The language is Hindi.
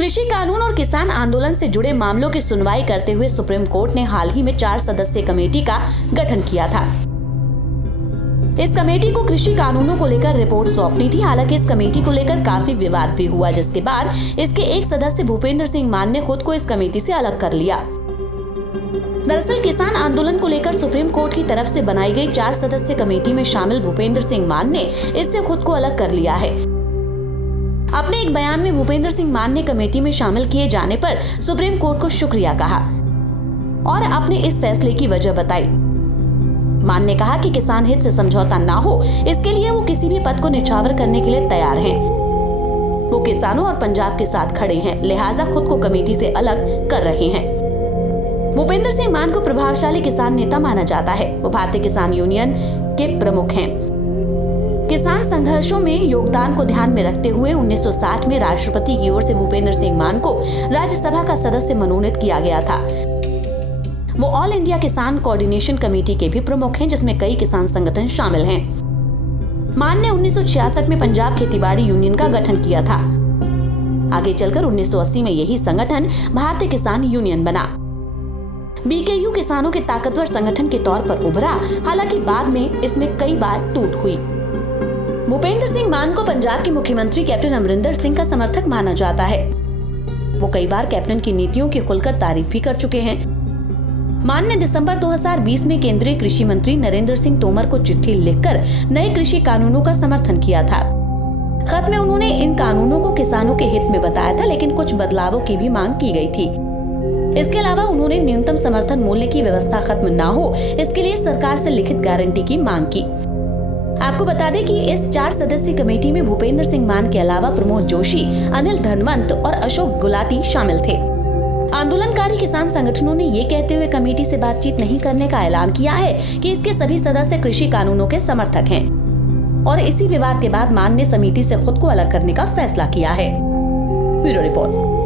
कृषि कानून और किसान आंदोलन से जुड़े मामलों की सुनवाई करते हुए सुप्रीम कोर्ट ने हाल ही में 4 सदस्यीय कमेटी का गठन किया था। इस कमेटी को कृषि कानूनों को लेकर रिपोर्ट सौंपनी थी। हालांकि इस कमेटी को लेकर काफी विवाद भी हुआ, जिसके बाद इसके एक सदस्य भूपेंद्र सिंह मान ने खुद को इस कमेटी से अलग कर लिया। दरअसल किसान आंदोलन को लेकर सुप्रीम कोर्ट की तरफ से बनाई गई 4 सदस्यीय कमेटी में शामिल भूपेंद्र सिंह मान ने इससे खुद को अलग कर लिया है। अपने एक बयान में भूपेंद्र सिंह मान ने कमेटी में शामिल किए जाने पर सुप्रीम कोर्ट को शुक्रिया कहा और अपने इस फैसले की वजह बताई। मान ने कहा कि किसान हित से समझौता ना हो, इसके लिए वो किसी भी पद को निछावर करने के लिए तैयार हैं। वो किसानों और पंजाब के साथ खड़े हैं, लिहाजा खुद को कमेटी से अलग कर रहे हैं। भूपेंद्र सिंह मान को प्रभावशाली किसान नेता माना जाता है। वो भारतीय किसान यूनियन के प्रमुख हैं। किसान संघर्षों में योगदान को ध्यान में रखते हुए 1960 में राष्ट्रपति की ओर से भूपेंद्र सिंह मान को राज्यसभा का सदस्य मनोनीत किया गया था। वो ऑल इंडिया किसान कोऑर्डिनेशन कमेटी के भी प्रमुख हैं, जिसमें कई किसान संगठन शामिल हैं। मान ने 1966 में पंजाब खेतीबाड़ी यूनियन का गठन किया था। आगे चलकर 1980 में यही संगठन भारतीय किसान यूनियन बना। बीकेयू किसानों के ताकतवर संगठन के तौर पर उभरा, हालांकि बाद में इसमें कई बार टूट हुई। भूपेंद्र सिंह मान को पंजाब के मुख्यमंत्री कैप्टन अमरिंदर सिंह का समर्थक माना जाता है। वो कई बार कैप्टन की नीतियों की खुलकर तारीफ भी कर चुके हैं। मान ने दिसंबर 2020 में केंद्रीय कृषि मंत्री नरेंद्र सिंह तोमर को चिट्ठी लिखकर नए कृषि कानूनों का समर्थन किया था। खत में उन्होंने इन कानूनों को किसानों के हित में बताया था, लेकिन कुछ बदलावों की भी मांग की गई थी। इसके अलावा उन्होंने न्यूनतम समर्थन मूल्य की व्यवस्था खत्म ना हो, इसके लिए सरकार से लिखित गारंटी की मांग की। आपको बता दें कि इस 4 सदस्यीय कमेटी में भूपेंद्र सिंह मान के अलावा प्रमोद जोशी, अनिल धनवंत और अशोक गुलाटी शामिल थे। आंदोलनकारी किसान संगठनों ने ये कहते हुए कमेटी से बातचीत नहीं करने का ऐलान किया है कि इसके सभी सदस्य कृषि कानूनों के समर्थक हैं और इसी विवाद के बाद मान ने समिति से खुद को अलग करने का फैसला किया है। Bureau report.